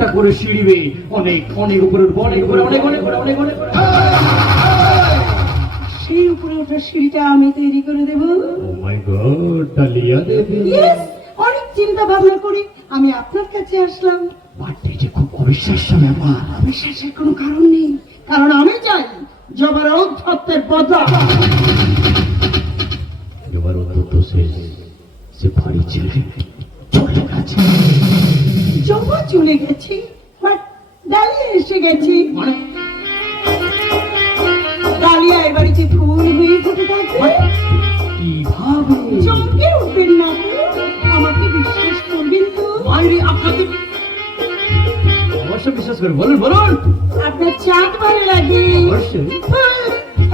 একটা করে সিঁড়িবে, অনেক অনেক উপরে অনেক উপরে অনেক অনেক অনেক অনেক অনেক। সেই উপরে ওঠার সিঁড়িটা আমি তৈরি করে দেবো। ও মাই গড, ডালিয়া দেবী। অনেক চিন্তা ভাবনা করি আমি আপনার কাছে আসলাম। বাড়িতে যে খুব অবিশ্বাস্য ব্যাপার। অবিশ্বাসের কোনো কারণ নেই, কারণ আমি চাই জবার ঔদ্ধত্যের বদলা। এবার অন্তত সে বাড়ি ছেড়ে চলে গেছে। জবা চলে গেছি, বাট ডালিয়া এসে গেছি। ডালিয়া এ বাড়িতে ফুল হয়ে ফুটে থাকবে। কিভাবে? চমকে উঠবেন না তো, আমাকে বিশ্বাস করবেন তো? মায়েরে আপনাকে অবশ্যই বিশ্বাস করে বলুন বলুন। আপনার চাঁদ ভালো লাগে? অবশ্যই।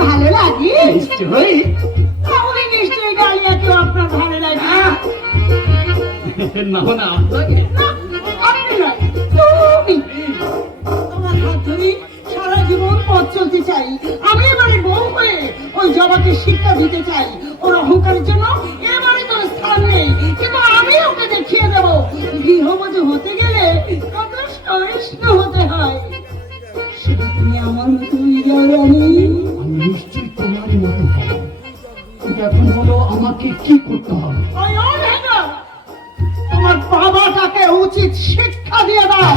ভালো লাগে নিশ্চয়ই। তাহলে নিশ্চয়ই ডালিয়াকেও আপনার ভালো লাগে। না না আপনাকে না, আপনি নয়, তুমি। তোমার হাত ধরে সারা জীবন পথ চলতে চাই। আমি এবারে বউ হয়ে ওই জবাকে শিক্ষা দিতে চাই। ওর অহংকারের জন্য এবারে তো স্থান নেই, কিন্তু আমি ওকে দেখিয়ে দেবো গৃহবধূ হতে গেলে কত সহিষ্ণু হতে হয়। শুধু তুমি আমার মতো হয়ে যাও রানী। আমি নিশ্চয়ই তোমারই মতো হব। কিন্তু এখন বলো আমাকে কি করতে হবে? ওই অনেকা তোমার বাবাটাকে উচিত শিক্ষা দিয়ে দাও।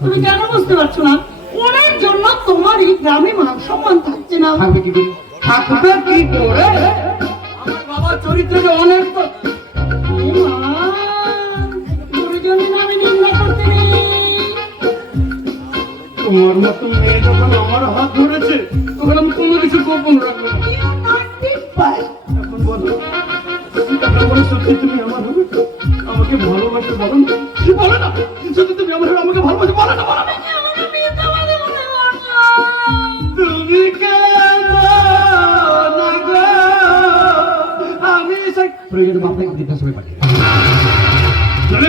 তুমি কেন বুঝতে পারছো না? ওনার জন্য তোমার এই গ্রামে মান সম্মান থাকছে না। থাকবে কি করে? থাকবে কি করে? আমার বাবার চরিত্র যে অনেক তো। গুরুজনের নামে নিন্দা করতে নেই। তোমার মতো মেয়ে যখন আমার হাত ধরেছে তখন আমি কোনো কিছু গোপন রাখবো না। You not people. এখন বলো, এখন বলো সত্যি তুমি আমার হবে? আমাকে ভালোবাসে বলো না। বলো না, সত্যি তুমি আমার হবে, আমাকে ভালোবাসে বলো না, বলো না। তুমি কেন না গো? আমি প্রয়োজন আপনাকে বৃদ্ধাশ্রমে পাঠিয়ে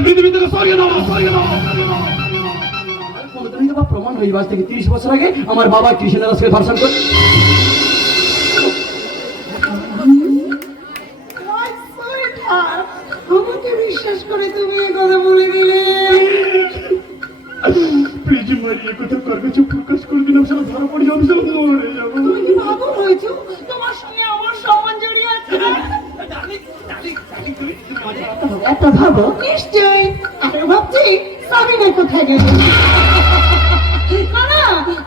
পৃথিবী থেকে সরিয়ে দাও, সরিয়ে দাও। প্রমাণ হয়ে আজ থেকে 30 বছর আগে আমার বাবা কৃষ্ণ দাসকে ধর্ষণ করে। আমাকে বিশ্বাস করে তুমি এ কথা বলে দিলে। প্রিজি মারিয়ে কথা কার কাছে প্রকাশ করবি না, সারা ধরা পড়ে যাবো, সব মরে যাবো। তুমি কি পাগল হয়েছো? তোমার সঙ্গে আমার সম্মান জড়িয়ে আছে। একটা ভাবো নিশ্চয়ই। আমি ভাবছি সাবিনা কোথায় গেল। না না,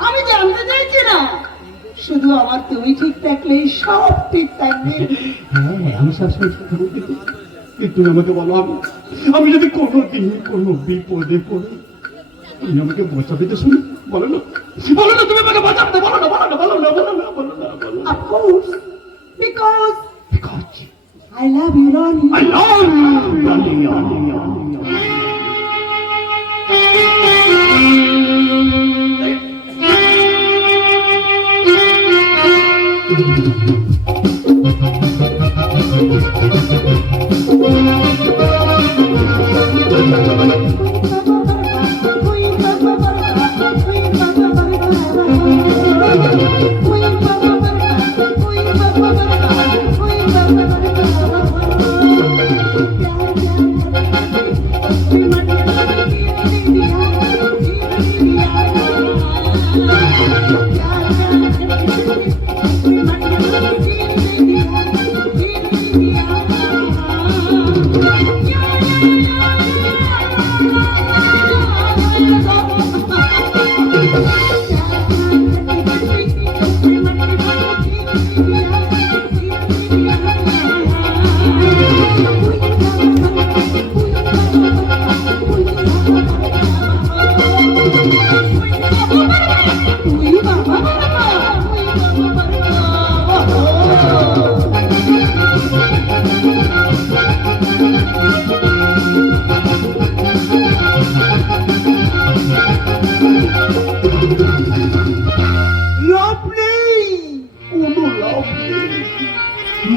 আমি জানতে চাইছি না, শুধু আমার তুমি ঠিক থাকলে সব ঠিক থাকবে। হ্যাঁ, আমি সবসময় কথা বলতে চাই। কিন্তু তুমি আমাকে বলো, আমি যদি কোনোদিন কোনো বিপদে পড়ি তুমি আমাকে বাঁচাবে তো? শুনি বলো না, বলো না, তুমি আমাকে বাঁচাবে, বলো না, বলো না, বলো না, বলো না, বলো না, বলো না। Of course, because I love you, Ronnie. I love you, Dalia.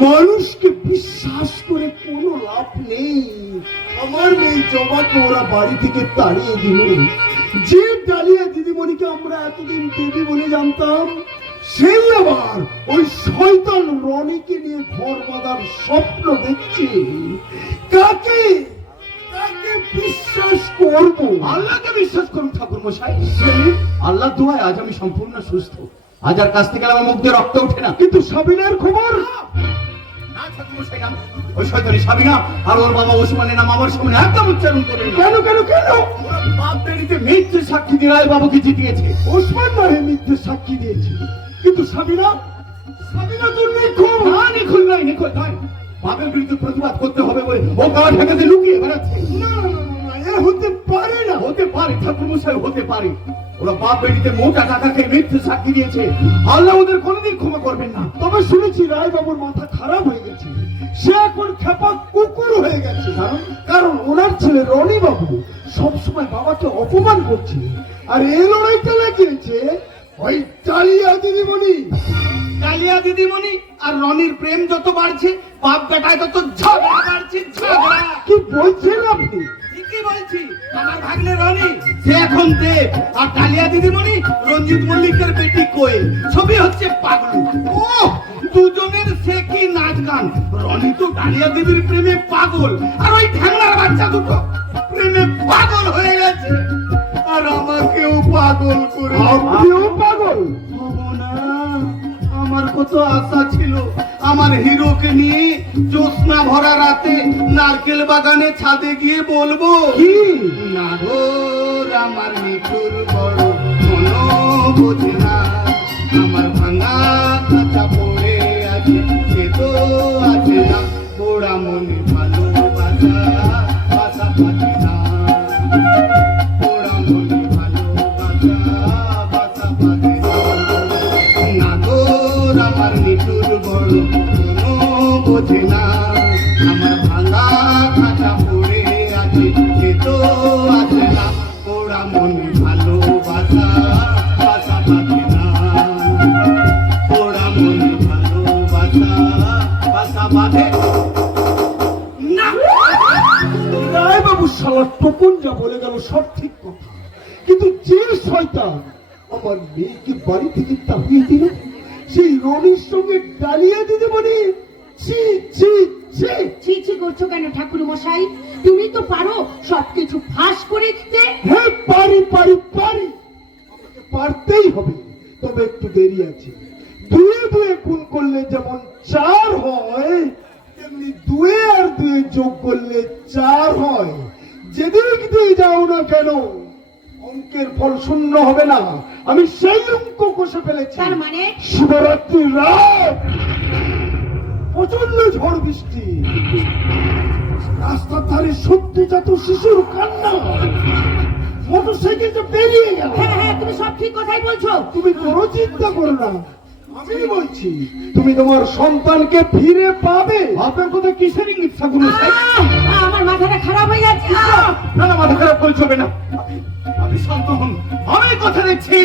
মানুষকে বিশ্বাস করে কোনো লাভ নেই। আমার মেয়ে জবাকে ওরা বাড়ি থেকে তাড়িয়ে দিল। যে ডালিয়া দিদিমণিকে আমরা এতদিন দেবী বলে জানতাম, সেই আবার ওই শয়তান রনিকে নিয়ে ঘর বাঁধার স্বপ্ন দেখছে। কাকে কাকে বিশ্বাস করব? আল্লাহকে বিশ্বাস করুন ঠাকুর মশাই। আল্লাহ দোয়ায় আজ আমি সম্পূর্ণ সুস্থ। আজ আর কাছ থেকে আমার মুখ দিয়ে রক্ত ওঠে না। কিন্তু সাবিনার খবর? না ঠাকুর মশাই না, ওই শয়তানি সাবিনা আর ওর বাবা ওসমানের নাম আমার সামনে একদম উচ্চারণ করবেন না। কেন কেন কেন? ওরা বাপ বেরিতে মিথ্যে সাক্ষী দিয়ে রায় বাবুকে জিতিয়েছে। ওসমান নয় মিথ্যে সাক্ষী দিয়েছে, কিন্তু সাবিনা সাবিনা তো নিখোঁজ। না নিখোঁজ নয়, নিখোঁজ নয়। বাপের বিরুদ্ধে প্রতিবাদ করতে হবে বলে ও গলা ঠেকাতে লুকিয়ে বেড়াচ্ছে। না না না না, এ হতে পারে না। হতে পারে ঠাকুর মশাই, হতে পারে। ওরা বাপ বেরিতে মোটা টাকাকে মিথ্যে সাক্ষী দিয়েছে। আল্লাহ ওদের কোনোদিন ক্ষমা করবেন না। তবে শুনেছি রায় বাবুর মাথা খারাপ হয়ে গেছে, সে এখন খেপা কুকুর হয়ে গেছে। কারণ ওনার ছেলে রনি বাবু সবসময় বাবাকে অপমান করছে, আর এই লড়াইটা লাগিয়েছে ওই চালিয়া দিদিমণি। কালিয়া দিদিমণি আর রনির প্রেম যত বাড়ছে, বাপ বেটায় তত ঝগড়া বাড়ছে, ঝগড়া। কি বলছেন আপনি? ঠিকই বলছি। আমার ভাগ্নে রনি সে এখন দেব, আর কালিয়া দিদিমণি রঞ্জিত মল্লিকের বেটি কোয়েল। ছবি হচ্ছে পাগলু। ও দুজনের সে কি নাচ গান। রনি তো কালিয়া দিদির প্রেমে পাগল, আর ওই ঠ্যাংনার বাচ্চা দুটো প্রেমে পাগল হয়ে গেছে, আর আমাকেও পাগল করে। আপনিও পাগল? হবো না। আমার কত আশা ছিল আমার হিরোকে নিয়ে জ্যোৎস্না ভরা রাতে নারকেল বাগানে ছাদে গিয়ে বলবো কি? নাগর আমার নিঠুর বড় মনো বোঝে না, আমার ভাঙা কাঁচা পড়ে আছে, সে তো আছে না, পোড়া মনে ভালোবাসা বাসা পাচ্ছে না, পোড়া মনে ভালোবাসা বাসা পাচ্ছে না। নাগর আমার নিঠুর বড় কোনো বোঝে না, আমার ভাঙা খাঁচা পড়ে আছে, সে তো আছে না, ওরা মনে ভালোবাসা বাসা পাচ্ছে না, ওরা মনে ভালোবাসা বাসা বাঁধে না। রায় বাবু শালা টোকন যা বলে গেল সব ঠিক কথা, কিন্তু যে শয়তান আমার মেয়েকে বাড়ি থেকে তাড়িয়ে দিল, সেই রনির সঙ্গে ডালিয়া দিদিমণি, ছি ছি ছি। ছি ছি করছো কেন ঠাকুর মশাই? তুমি তো পারো সবকিছু ফাঁস করে দিতে। হ্যাঁ পারি পারি পারি, আমাকে পারতেই হবে। তবে একটু দেরি আছে। দুয়ে দুয়ে গুণ করলে যেমন 4 হয়, তেমনি দুয়ে আর দুয়ে যোগ করলে 4 হয়। যেদিক দিয়ে যাও না কেন অঙ্কের ফল শূন্য হবে না। আমি সেই অঙ্ক কষে ফেলেছি। তার মানে? শিবরাত্রি রাত, প্রচন্ড ঝড় বৃষ্টি, রাস্তার ধারে সদ্যজাত শিশুর কান্না, মোটরসাইকেলটা বেরিয়ে গেল। হ্যাঁ হ্যাঁ, তুমি সব ঠিক কথাই বলছো। তুমি কোনো চিন্তা করো না, আমি বলছি তুমি তোমার সন্তানকে ফিরে পাবে। আপনার কথা কিসের ইঙ্গিত ঠাকুর মশাই? আমার মাথাটা খারাপ হয়ে যাচ্ছে। না না, মাথা খারাপ করে চলবে না। আমি শান্ত হন, আমি কথা দিচ্ছি,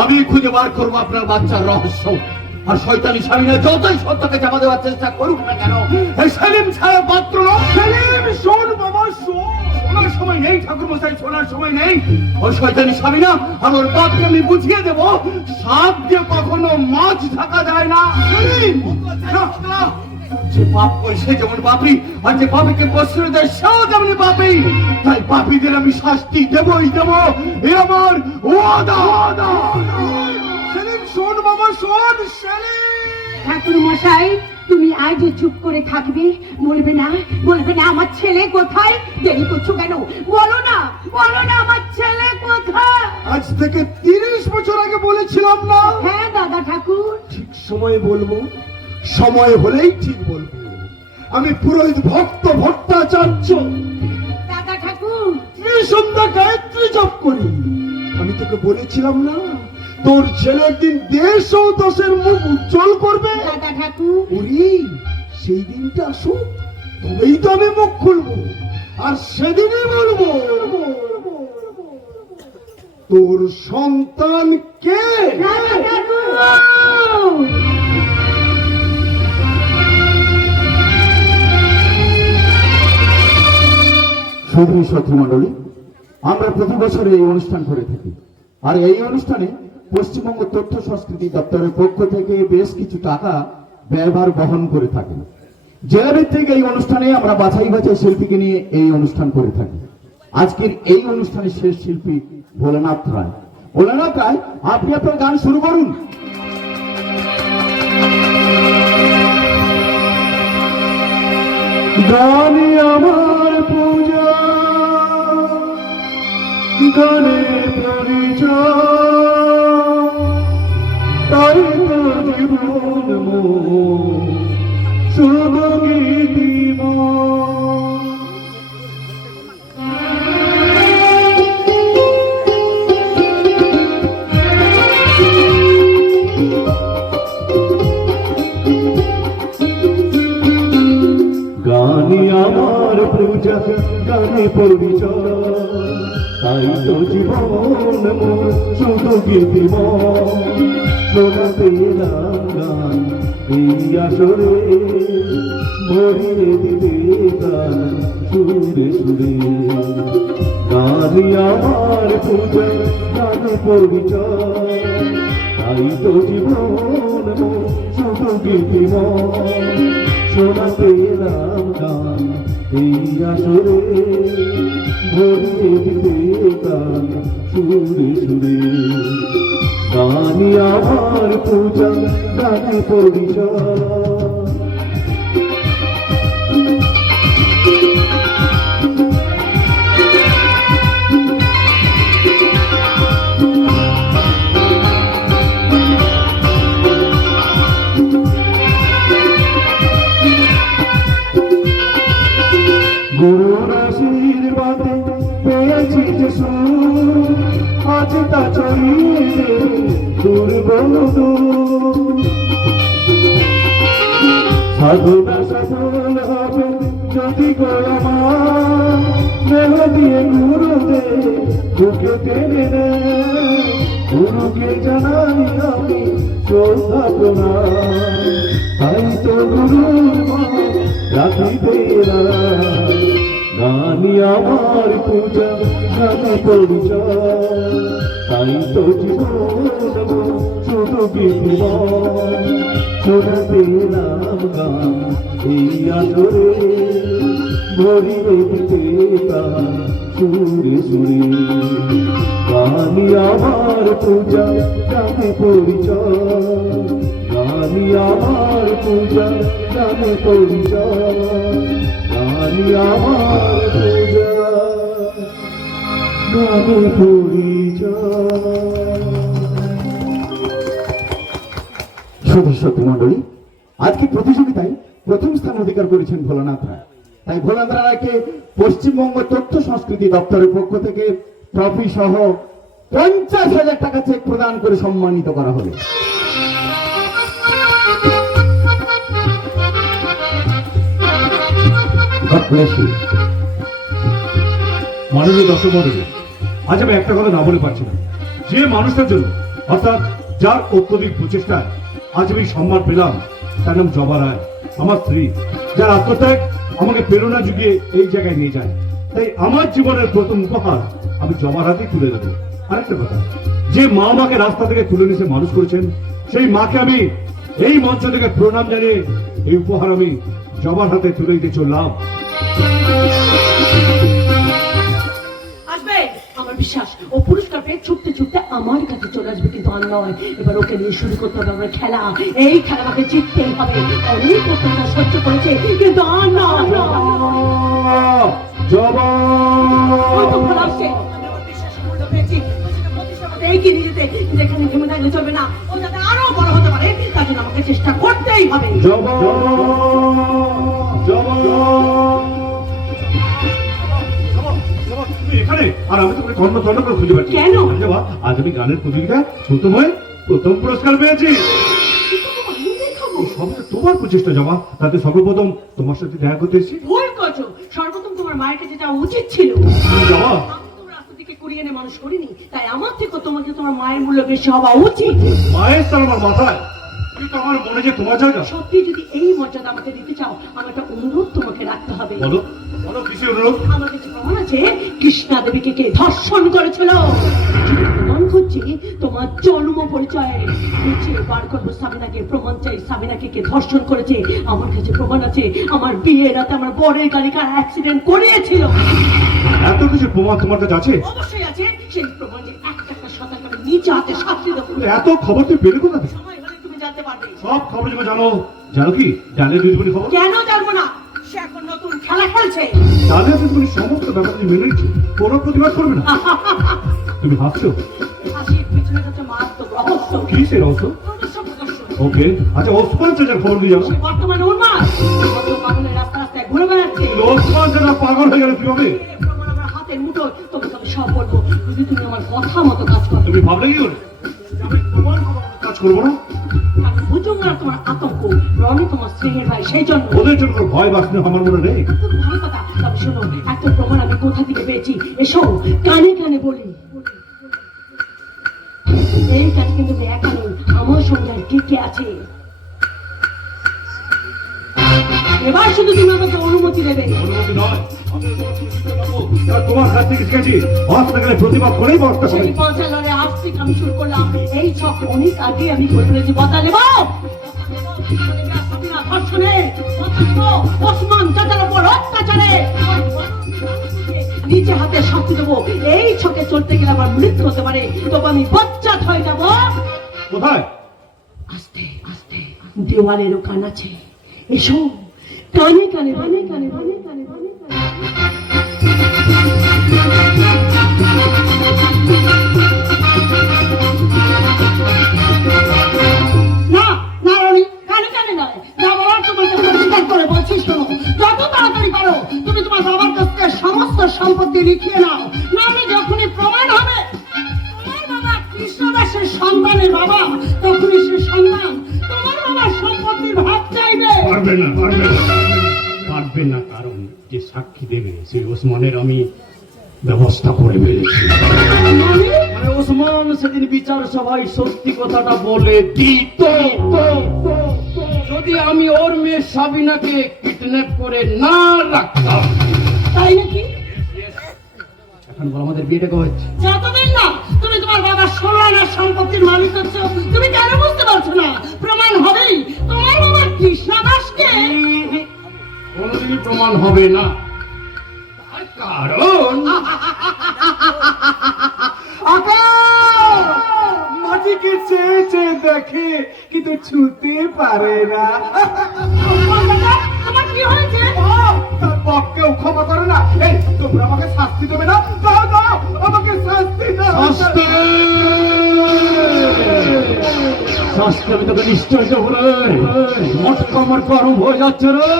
আমি খুঁজে বার করবো আপনার বাচ্চার রহস্য। আর শয়তানি স্বামীরা যতই সত্যকে চাপা দেওয়ার চেষ্টা করুক না কেন, এই সেলিম ছাড়া পাত্র নয়। সেলিম, শোন বাবা শোন। শোনার সময় নেই ঠাকুর মশাই, শোনার সময় নেই। ওই শয়তানি স্বামীরা আর ওর বাপকে আমি বুঝিয়ে দেবো, সাপ দিয়ে কখনো মাছ ঢাকা যায় না। সেলিম, না, যে পাপ করে সে যেমন পাপী, আর যে পাপীকে প্রশ্রয় দেয় সেও তেমনি পাপী। তাই পাপীদের আমি শাস্তি দেবই দেব, এ আমার ওয়াদা। সেলিম শোন বাবা শোন। সেলিম, ঠাকুর মশাই, তুমি আজ চুপ করে থাকবে, বলবে না, বলবে না আমার ছেলে কোথায়? দেরি করছো কেন? বলো না, বলো না আমার ছেলে কোথায়? আজ থেকে 30 বছর আগে বলেছিলাম না? হ্যাঁ দাদা ঠাকুর। ঠিক সময় বলবো, সময় হলেই ঠিক বলবো। আমি পুরোহিত ভক্ত ভট্টাচার্য, দাদা ঠাকুর। ত্রিসন্ধ্যা গায়ত্রী জপ করি। আমি তোকে বলেছিলাম না তোর ছেলে একদিন দেশ ও দশের মুখ উজ্জ্বল করবে? দাদা ঠাকুর। ওরে, সেই দিনটা আসুক, তবেই তো আমি মুখ খুলবো, আর সেদিনই বলবো তোর সন্তান কে। দাদা ঠাকুর। সুধী শত্রু মন্ডলী, আমরা প্রতি বছর এই অনুষ্ঠান করে থাকি, আর এই অনুষ্ঠানে পশ্চিমবঙ্গ তথ্য সংস্কৃতি দপ্তরের পক্ষ থেকে বেশ কিছু টাকা ব্যয়ভার বহন করে থাকেন। জেলাভিত্তিক এই অনুষ্ঠানে আমরা বাছাই বাছাই শিল্পীকে নিয়ে এই অনুষ্ঠান করে থাকি। আজকের এই অনুষ্ঠানের শেষ শিল্পী ভোলানাথ রায়। ভোলানাথ রায়, আপনি আপনার গান শুরু করুন। গানে আমার পূজা, গানে পরিচয়, তাই তো জীবন শুধু গীতিময়। গানে আমার পূজা, গানে পরিচয়, তাই তো জীবন শুধু গীতিময়। শোনাতে এলাম গান এই আসরে, ভরিয়ে দিতে গান সুরে সুরে। গানে আমার পূজা, গানে পরিচয়, তাই তো জীবন শুধু গীতিময়। শোনাতে এলাম গান এই আসরে, ভরিয়ে দিতে গান সুরে সুরে। গানে আমার পূজা, গানে পরিচয়। গুরুর আশীর্বাদে পেয়েছি যে সুর, আজ তা ছড়িয়ে দুর্বল দূর। সাধনা সফল হবে যদি গো আমার, মেহ দিয়ে গুরুদেব বুকে টেনে নেয়। গুরুকে জানাই আমি শ্রদ্ধা প্রণাম, তাই তো গুরুর মায় রাখিতে রায়। গানে আমার পূজা, গানে পরিচয়, তাই তো জীবন শুধু গীতিময়। শোনাতে এলাম গান এই আসরে, ভরিয়ে দিতে গান সুরে সুরে। গানে আমার পূজা, গানে পরিচয়, গানে আমার পূজা, গানে পরিচয়। গানে আমার পূজা, গানে পরিচয়। সদস্য মন্ডলী, আজকে প্রতিযোগিতায় প্রথম স্থান অধিকার করেছেন ভোলানাথ রায়। তাই ভোলানাথ রায়কে পশ্চিমবঙ্গ তথ্য সংস্কৃতি দপ্তরের পক্ষ থেকে ট্রফি সহ 50,000 টাকা চেক প্রদান করে সম্মানিত করা হবে। মাননীয় দর্শক মণ্ডলী, আজ আমি একটা কথা না বলে পারছি না। যে মানুষটার জন্য, অর্থাৎ যার অত্যধিক প্রচেষ্টায় আজ আমি সম্মান পেলাম, তার নাম জবা রায়, আমার স্ত্রী, যার আত্মত্যাগ আমাকে প্রেরণা জুগিয়ে এই জায়গায় নিয়ে যায়। তাই আমার জীবনের প্রথম উপহার আমি জবার হাতেই তুলে দেবো। আরেকটা কথা, যে মা আমাকে রাস্তা থেকে তুলে নিয়ে মানুষ করেছেন, সেই মাকে আমি এই মঞ্চ থেকে প্রণাম জানিয়ে এই উপহার আমি জবার হাতে তুলে দিতে চললাম। আসবে আমার বিশ্বাস, ও পুরস্কার পেয়ে ছুটতে ছুটতে আমার কাছে চলে আসবে, কিন্তু আর নয়। এবার ওকে নিয়ে শুরু করতে হবে আমার খেলা। এই খেলা আমাকে জিততেই হবে। অনেক প্রত্যাশা সহ্য করেছে, কিন্তু আর নয়। জবা ওই তো ফল আসছে। আমি ওর বিশ্বাসে মূল্য পেয়েছি। ও সেটা প্রতিষ্ঠা করতে এগিয়ে নিয়ে যেতে, যেখানে থেমে থাকলে চলবে না। ও যাতে আরো বড় হতে পারে, তার জন্য আমাকে চেষ্টা করতেই হবে। জবা জবা তুমি এখানে, আর আমি তোমাকে তন্ন তন্ন করে খুঁজে পাচ্ছি কেন? জবা, আজ আমি গানের প্রতিযোগিতা প্রথম হয়ে প্রথম পুরস্কার পেয়েছি। সব তোমার প্রচেষ্টা জবা, তাতে সর্বপ্রথম তোমার সাথে দেখা করতে এসেছি। ভুল করছো। সর্বপ্রথম তোমার মায়ের কাছে যাওয়া উচিত ছিল। জবা, আমি তোমার রাস্তা থেকে কুড়িয়ে এনে মানুষ করিনি, তাই আমার থেকে তোমাকে তোমার মায়ের মূল্য বেশি হওয়া উচিত। মায়ের স্থান আমার মাথায়, কিন্তু আমার মনে যে তোমার জায়গা। সত্যি যদি এই মর্যাদা আমাকে দিতে চাও, আমার একটা অনুরোধ তোমাকে রাখতে হবে। বলো বলো, কিসের অনুরোধ? আমার কাছে প্রমাণ আছে কৃষ্ণা দেবীকে কে ধর্ষণ করেছিল। প্রমাণ করছি তোমার জন্ম পরিচয় খুঁজে বার করবো সাবিনাকে, প্রমাণ চাই সাবিনাকে কে ধর্ষণ করেছে। আমার কাছে প্রমাণ আছে, আমার বিয়ের রাতে আমার বরের গাড়ি কার অ্যাক্সিডেন্ট করিয়েছিল। এত কিছু প্রমাণ তোমার কাছে আছে? অবশ্যই আছে, সেই প্রমাণে একটা সাদা করে নিচে হাতে শাস্তি দেবো। এত খবর তুই পেলে কোথা থেকে? সময় হলে তুমি জানতে পারবে। সব খবর যখন জানো, জানো কি ডালিয়া দিদিমণি খবর? কেন জানবো না? সে এখন নতুন খেলা খেলছে। ডালিয়া দিদিমণি সমস্ত ব্যাপার তুমি মেনে নিচ্ছ, কোনো প্রতিবাদ করবে না? তুমি হাসছো? হাসির পিছনে হচ্ছে মারাত্মক রহস্য। কি সে রহস্য? রহস্য প্রদর্শন। ওকে, আচ্ছা ওসমান চাচার খবর কি জানো? সে বর্তমানে উন্মাদ, কত পাগলের রাস্তায় ঘুরে বেড়াচ্ছে। ওসমান চাচা পাগল হয়ে গেল কিভাবে? এই প্রমাণ আমার হাতের মুঠোয়, তোমাকে আমি সব বলবো যদি তুমি আমার কথা মতো কাজ করো। তুমি ভাবলে কি করে আমি তোমার কাজ করবো না? আমি বুঝুম না তোমার আতঙ্ক, রনি তোমার স্নেহের ভাই, সেই জন্য। ওদের জন্য কোনো ভয় বাসনা আমার মনে নেই। খুব ভালো কথা। তবে শোনো, একটা প্রমাণ আমি কোথা থেকে পেয়েছি, এসো কানে কানে বলি। এই কাজ কিন্তু আমি একা নই, আমার সঙ্গে আর কে কে আছে। এবার শুধু তুমি আমাকে অনুমতি দেবে। অনুমতি নয়, তোমার কাছ থেকে শিখেছি হসপিটালে প্রতিবাদ করেই বসতে হবে। সেই পঞ্চালনে আসছি আমি শুরু করলাম, এই সব অনেক আগে আমি করে ফেলেছি। বদলা নেব ধর্ষণে, ওসমান চাচার উপর অত্যাচারে নিচে হাতে শাস্তি দেবো। এই ছকে চলতে গেলে আমার মৃত্যু হতে পারে, তবে আমি বচ্চাত হয়ে যাব। কোথায়? আস্তে আস্তে দেওয়ালেরও কান আছে, এসো কানে কানে কানে কানে কানে কানে কানে না না রনি, কানে কানে নয়, যা বলার তোমাকে পরিষ্কার করে বলছি শোনো। যত তাড়াতাড়ি পারো তুমি তোমার বাবার কাছ থেকে সমস্ত সম্পত্তি লিখিয়ে নাও, নাহলে যখনই প্রমাণ হবে তোমার বাবা কৃষ্ণদাসের সন্তানের বাবা, তখনই সে সন্তান তোমার বাবার সম্পত্তির ভাগ চাইবে। পারবে না, পারবে না, পারবে না, কারণ যে সাক্ষী দেবে সেই ওসমানের আমি ব্যবস্থা করে ফেলেছি। মানে আরে ওসমান সেদিন বিচার সভায় সত্যি কথাটা বলে দিত। যদি আমি ওর মেয়ে সাবিনাকে কিডন্যাপ করে না রাখতাম। তাই নাকি? এখন বল আমাদের বিয়েটা কবে হচ্ছে? যতদিন না তুমি তোমার বাবার 16 আনার সম্পত্তির মালিক হচ্ছ, তুমি কেন বুঝতে পারছো না? প্রমাণ হবেই তোমার বাবা কৃষ্ণদাসকে। কোনদিনই প্রমাণ হবে না, তার কারণ মাটিকে চেয়ে চেয়ে দেখে কিন্তু ছুতে পারে না। তোমার কি হয়েছে? তার পক্ষেও ক্ষমা করে না। এই তোমরা আমাকে শাস্তি দেবে না? দাও দাও আমাকে শাস্তি দাও। শাস্তি আমি তোকে নিশ্চয় দেবো রে। মটকা আমার গরম হয়ে যাচ্ছে রে।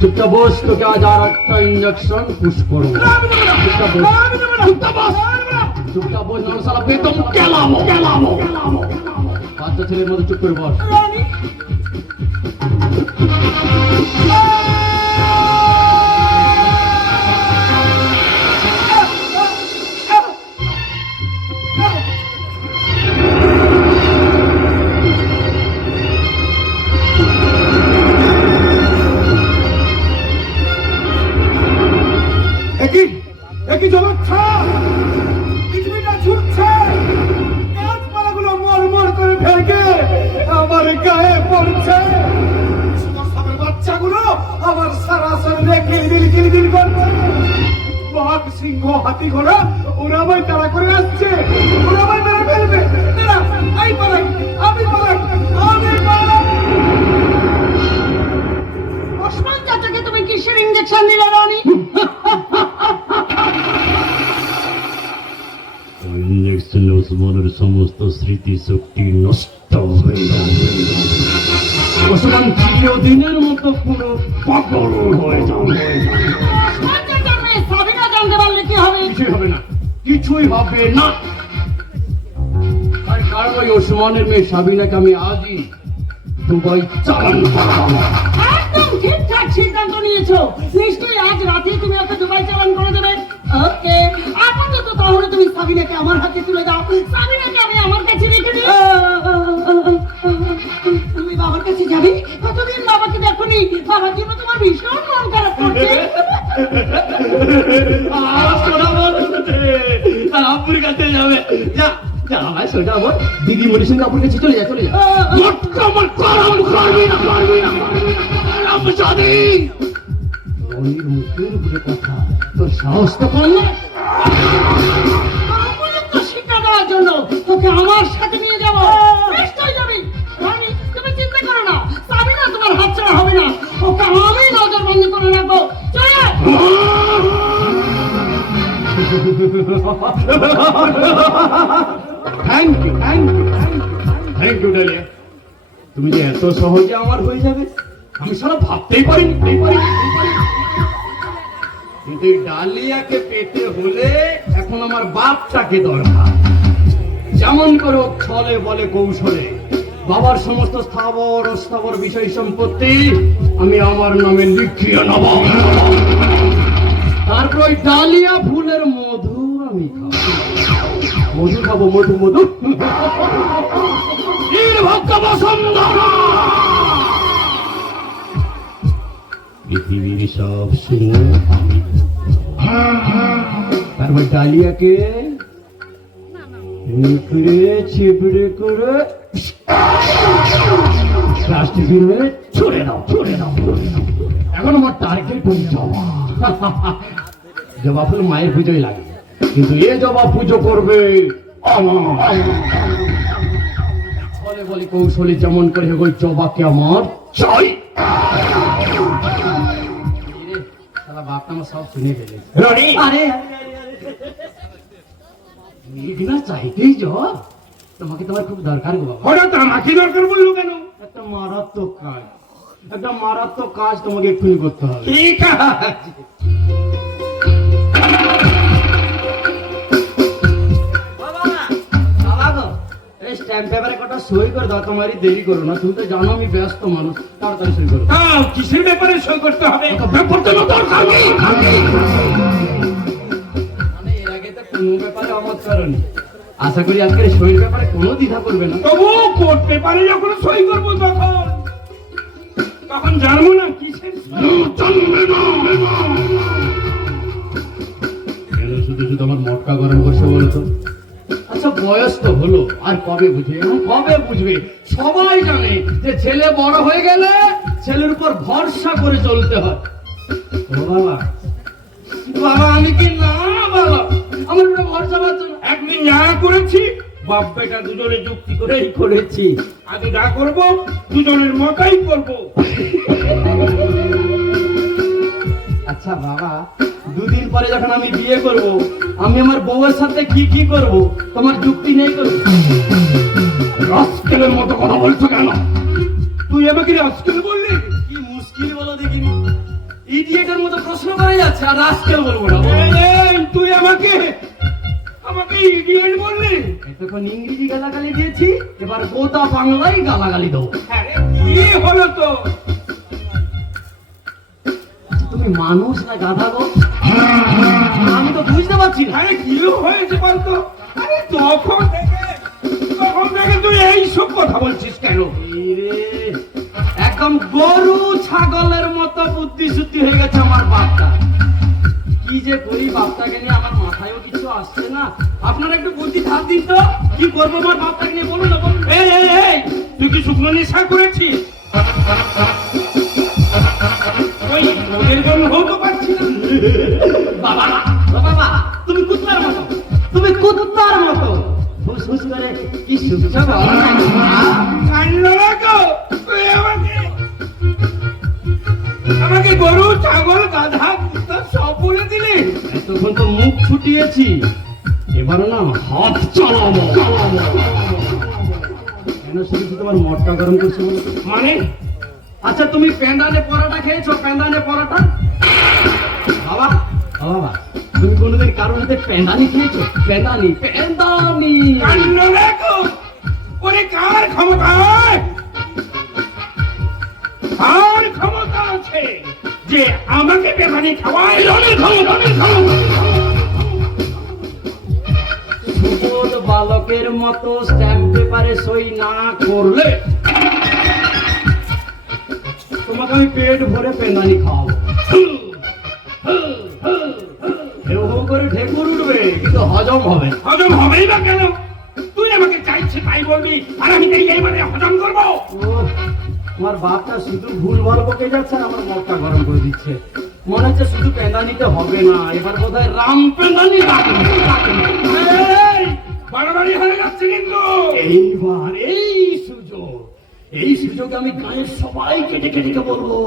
চুপটা বস, তোকে আজ আর একটা ইঞ্জেকশন পুশ করবো। চুপটা বস, না সালা বেদম কেলামো। বাচ্চা ছেলের মতো চুপ করে বস। একই জমাচ্ছা, পৃথিবীটা ছুটছে, গাছপালাগুলো মরমর করে ভেঙে আমার গায়ে পড়ছে। সাপের বাচ্চাগুলো আমার সারা শরীরে কিলবিল করছে। বাঘ, সিংহ, হাতি, ঘোড়া ওরা আমায় তাড়া করে আসছে, ওরা আমায় মেরে ফেলবে। না, আমি পালাই, আমি পালাই, আমি পালাই। ওসমান চাচাকে তুমি কিসের ইঞ্জেকশন দিলে রনি? ইঞ্জেকশন ওসমানের সমস্ত স্মৃতি শক্তি নষ্ট হয়ে যাবে। ওসমান চিরদিনের মতো পুরো পাগল হয়ে যাবে। ওসমান চাচার মেয়ে সাবিনা জানতে পারলে কি হবে? কিছুই হবে না, কিছুই হবে না। তার কারণ ওই ওসমানের মেয়ে সাবিনাকে আমি আজই দুবাই চালান করাবো। একদম ঠিকঠাক সিদ্ধান্ত নিয়েছো। নিশ্চয়ই আজ রাতে তুমি ওকে ভীষণ মন খারাপ করছে। আপুর কাছে যাবে, যা যা ভাই সোজা বল, দিদি মনির সঙ্গে আপুর কাছে চলে যা, চলে যা। আমার করম করবি না, করবি না, রামসাদি রনির মুখের উপরে কথা, তোর সাহস তো কম না। তোর উপযুক্ত শিক্ষা দেওয়ার জন্য তোকে আমার সাথে নিয়ে যাবো। নিশ্চয়ই যাবি। রানী, তুমি চিন্তা করো না, সাবিনা তোমার হাতছাড়া হবে না। ওকে আমি নজরবন্দি করে রাখবো। চলে আয়। Thank you, thank you, thank you Dalia. তুমি যে এত সহজে আমার হয়ে যাবে আমি সারা ভাবতেই পারিনি, কিন্তু এই ডালিয়াকে পেতে হলে এখন আমার বাপটাকে দরকার। যেমন করো ছলে বলে কৌশলে বাবার সমস্ত স্থাবর অস্থাবর বিষয় সম্পত্তি আমি আমার নামে লিখিয়ে নেব। তারপর ওই ডালিয়া ফুলের মধু আমি খাবো, মধু খাবো, মধু মধু। পৃথিবীর সব শুনে আমি তারপর ডালিয়াকে নিকড়ে চিবড়ে করে প্লাস্টিকের মেরে ছুড়ে দাও, ছুড়ে দাও। এখন আমার টার্গেট ওই জবা। জবা ফুল মায়ের পুজোয় লাগে, কিন্তু এ জবা পুজো করবে বলে বলে কৌশলী যেমন করে ওই জবাকে আমার চাই। সারা বাপটা আমার সব শুনে ফেলেছে। আরে মেঘনা চাইতেই জব, তোমাকে তোমার খুব দরকার গো বাবা। হঠাৎ আমাকে দরকার বললো কেন? একটা মারাত্মক কাজ, একটা মারাত্মক কাজ তোমাকে এক্ষুনি করতে হবে। ঠিক আছে। স্ট্যাম্প পেপারে কটা সই করে দাও, তোমারই দেরি করো না, তুমি তো জানো আমি ব্যস্ত মানুষ, তাড়াতাড়ি সই করো। কিসের ব্যাপারে সই করতে হবে? মানে এর আগে তো কোনো ব্যাপারে অমত করনি, আশা করি আজকের সইয়ের ব্যাপারে কোনো দ্বিধা করবে না। তবু কোর্ট পেপারে যখন সই করবো তখন জানবো না কিসের সই। কেন শুধু শুধু আমার মটকা গরম করছে বলতো? আচ্ছা বয়স তো হলো, আর কবে বুঝবে, কবে বুঝবে? সবাই জানে যে ছেলে বড় হয়ে গেলে ছেলের উপর ভরসা করে চলতে হয়। ও বাবা, বাবা আমি কি না বাবা, আমার উপরে ভরসা পাচ্ছ না। একদিন যা করেছি বাপ বেটা দুজনে যুক্তি করেই করেছি, আগে যা করবো দুজনের মতাই করবো। আচ্ছা বাবা, দুদিন পরে যখন আমি বিয়ে করব আমি আমার বউয়ের সাথে কি কি করব তোমার যুক্তি নেই তো? রাস্কেলের মতো কথা বলছো কেন? তুই আমাকে রাস্কেল বললি? কি মুশকিল বলো দেখিনি, ইডিয়েটের মতো প্রশ্ন করে যাচ্ছে, আর রাস্কেল বলবো না। এই, তুই আমাকে ইডিয়েট বললি? এতক্ষণ ইংরেজি গালাগালি দিয়েছি, এবার গোটা বাংলায় গালাগালি দেবো। আরে কি হলো তো? তুমি মানুষ না গাধা গো? আমি তো বুঝতে পারছি না। আরে কি হয়েছে বলতো? আরে তখন থেকে তুই এইসব কথা বলছিস কেন? ইরে, একদম গরু ছাগলের মতো বুদ্ধি শুদ্ধি হয়ে গেছে আমার বাপটা। কি যে করি বাপটাকে নিয়ে, আমার মাথায়ও কিছু আসছে না। আপনারা একটু বুদ্ধি ধার দিন তো, কি করবো আমার বাপটাকে নিয়ে বলুন না, বলুন। এই, তুই কি শুকনো নেশা করেছিস? ওই ওদের জন্য হতে পারছি না। বাবা, বাবা, তুমি কুত্তার মতো, তুমি কুত্তার মতো হুস হুস করে কি শুনছো বলো না? কান্না লাগো, তুই আমাকে গরু ছাগল গাধা কুত্তা সব বলে দিলি। এতক্ষণ তো মুখ ফুটিয়েছি, এবার না হাত চালাবো। কেন শুধু শুধু তোমার মটকা গরম করছে বলো তো? মানে আচ্ছা তুমি প্যান্ডানে পরোটা খেয়েছো? প্যান্ডানে পরোটা বাবা, বাবা তুমি কোনোদিন কারোর হাতে প্যান্ডানি খেয়েছো? প্যান্ডানি, প্যান্ডানি। কান্না লাগো, ওরে কার ক্ষমতা, কার ক্ষমতা আছে যে আমাকে বেমানি খাওয়ায়? সুবোধ বালকের মতো স্ট্যাম্প পেপারে সই না করলে তোমাকে আমি পেট ভরে পেন্দানি খাওয়াবো। হেউ হেউ করে ঢেকুর উঠবে কিন্তু হজম হবে না। হজম হবেই বা কেন? তুই আমাকে চাইছে তাই বলবি আর আমি এইবারে হজম করবো? ওহ, আমার বাপটা শুধু ভুল ভাল বকে যাচ্ছে আর আমার মনটা গরম করে দিচ্ছে। মনে হচ্ছে শুধু পেন্দানিতে হবে না, এবার বোধহয় রাম পেন্দানি ডাকবে। এই, বাড়াবাড়ি হয়ে যাচ্ছে কিন্তু। এইবার এই সুযোগে আমি গায়ের সবাইকে ডেকে ডেকে বলবো,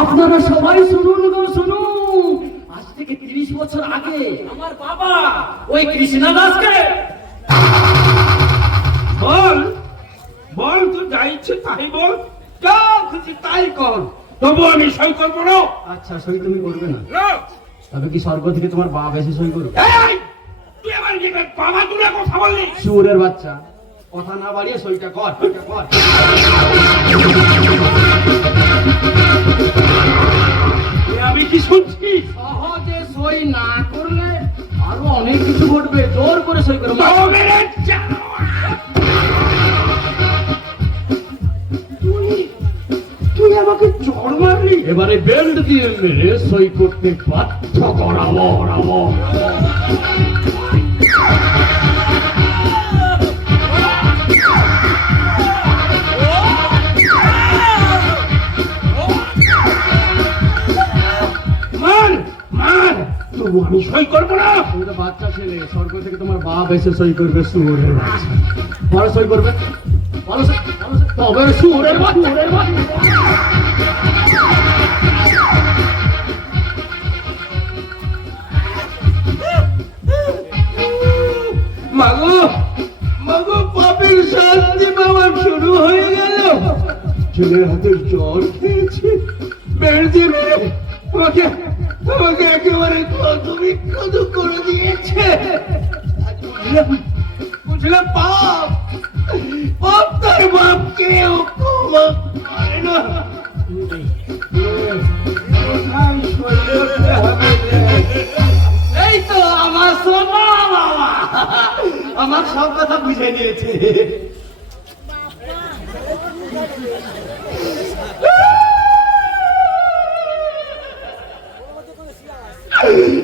আপনারা সবাই শুনুন গো শুনুন। আজ থেকে 30 বছর আগে আমার বাবা ওই কৃষ্ণা দাসকে বল বল, তুই যা ইচ্ছে তাই বল, যা খুশি তাই কর, তবু আমি সই করবো না। আচ্ছা সই তুমি করবে না, না। তবে কি স্বর্গ থেকে তোমার বাপ এসে সই করবে? এই, তুই আমার বাবা দূরে কথা বললি। সুরের বাচ্চা, কথা না বাড়িয়ে সইটা কর, সইটা কর। এ আমি কি শুনছি? সহজে সই না করলে আরো অনেক কিছু ঘটবে। জোর করে সই করো। তবে রে জানোয়ার। তুই আমাকে চড় মারলি? এবারে বেল্ট দিয়ে মেরে সই করতে বাধ্য করাবো। মার মার, তবু আমি সই করবো না। তুমি তো বাচ্চা ছেলে, স্বর্গ থেকে তোমার বাপ এসে সই করবে। সুরের বাচ্চা, বড় সই করবে, বড় সই, তবে সুরের বাচ্চা। মাগো মাগো, পাপের শান্তি পাওয়া শুরু হয়ে গেল। ছেলের হাতের জ্বর খেয়েছে, বেড় দিয়ে মেরে আমাকে আমাকে একেবারে কত বিক্ষত করে দিয়েছে। বুঝলাম পাপ, পাপ তার বাপকে ক্ষমা করে না। কোথায় সরে উঠতে হবে রে? এই তো আমার সোনা বাবা, আমার সব কথা বুঝে নিয়েছে।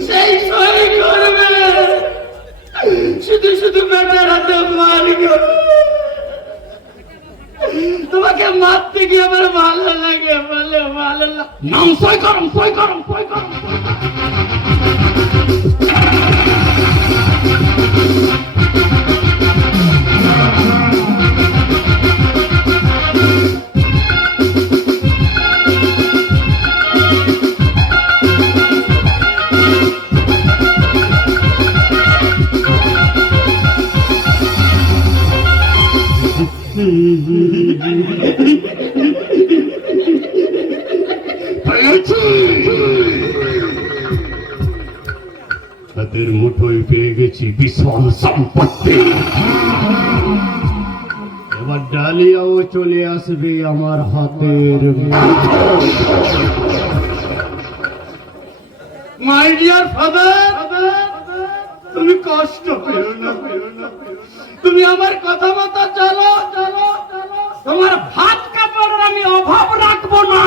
সেই সই করবে, শুধু শুধু বেটার হাতে মারবে। তোমাকে মারতে গিয়ে আমার ভালো লাগে, বলে ভালো লাগে। নাম সই করম, সই করম, সই করম। হাতের মুঠোয় পেয়ে গেছি বিশাল সম্পত্তি। এবার ডালিয়াও চলে আসবে আমার হাতের। মাই ডিয়ার ফাদার, তুমি কষ্ট পেও না, তুমি আমার কথা মতো চলো। তোমার ভাত কাপড়ের আমি অভাব রাখবো না।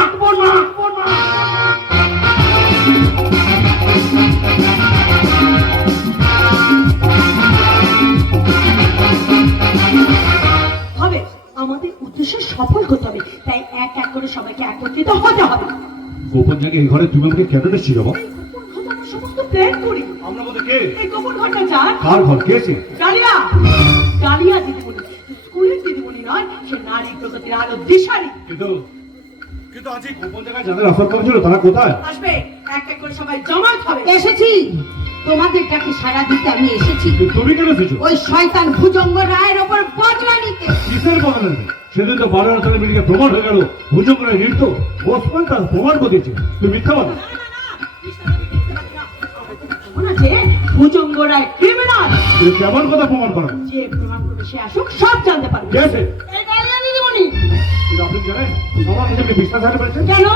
হবে, আমাদের উদ্দেশ্য সফল হতে হবে, তাই এক এক করে সবাইকে একত্রিত হতে হবে। গোপন জায়গায় এই ঘরে তুমি আমাকে কেন এসেছি বাবা? আমরা সমস্ত প্ল্যান করি। আমরা বলতে কে? এই গোপন ঘরটা যার, কার ঘর? কে এসে? ডালিয়া দিদিমণি, স্কুলের দিদিমণি নয়, সে নারী প্রগতির আলো দিশারি। কিন্তু আজ এই গোপন জায়গায় যাদের অফার করেছিল তারা কোথায়? আসবে, এক এক করে সবাই জমায়েত হবে। এসেছি, তোমাদের ডাকে সাড়া দিতে আমি এসেছি। তুমি কেন এসেছো? ওই শয়তান ভুজঙ্গ রায়ের ওপর বদলা নিতে। কিসের বদলে নেবে? সেদিন তো 12 সালে মিডিয়া প্রমাণ হয়ে গেল ভুজঙ্গরা নির্ত ওসমান তার প্রমাণ করেছে। তুমি মিথ্যা বলো। না যে ভুজঙ্গ রায় ক্রিমিনাল, তুমি কেমন কথা প্রমাণ করো? যে প্রমাণ করবে সে আসুক, সব জানতে পারবে। কে আছে? এই ডালিয়া দিদিমণি। কিন্তু আপনি জানেন আমার কাছে আপনি বিশ্বাস হারিয়ে ফেলেছেন। কেন?